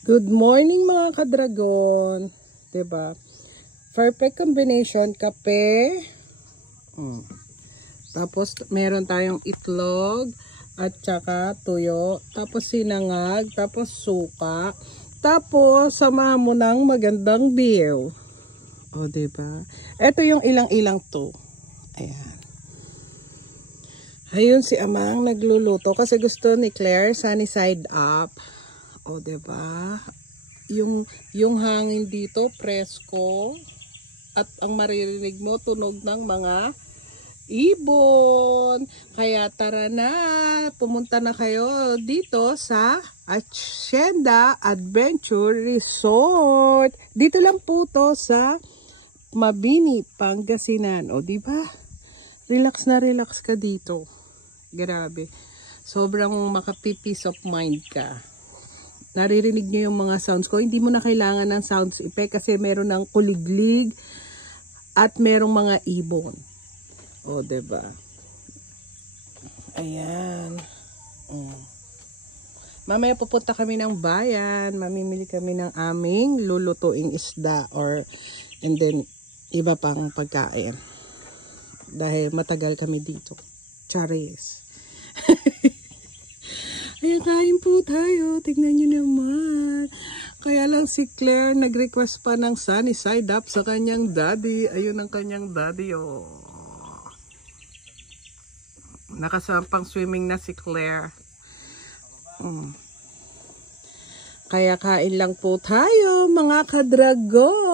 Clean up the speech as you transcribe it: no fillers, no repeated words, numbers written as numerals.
Good morning mga ka-dragon. Diba? Perfect combination, kape. Tapos meron tayong itlog at saka tuyo. Tapos sinangag, tapos suka. Tapos samahan mo ng magandang view. O diba? Ito yung ilang-ilang to. Ayan. Ayun si Amang nagluluto kasi gusto ni Claire sunny side up. O diba? Yung hangin dito presko at ang maririnig mo tunog ng mga ibon. Kaya tara na, pumunta na kayo dito sa Hacienda Adventure Resort. Dito lang po to sa Mabini, Pangasinan. O diba? Relax na relax ka dito. Grabe. Sobrang makapi-peace of mind ka. Naririnig nyo yung mga sounds ko. Hindi mo na kailangan ng sounds effect kasi meron ng kuliglig at merong mga ibon. O, diba? Ayan. Mamaya pupunta kami ng bayan. Mamimili kami ng aming lulutuing isda and then iba pang pagkain. Dahil matagal kami dito. Charis. Ayan, kain po tayo. Tignan nyo naman. Kaya lang si Claire nag-request pa ng sunny side up sa kanyang daddy. Ayun ang kanyang daddy, oh. Nakasampang swimming na si Claire. Kaya kain lang po tayo, mga ka-dragon.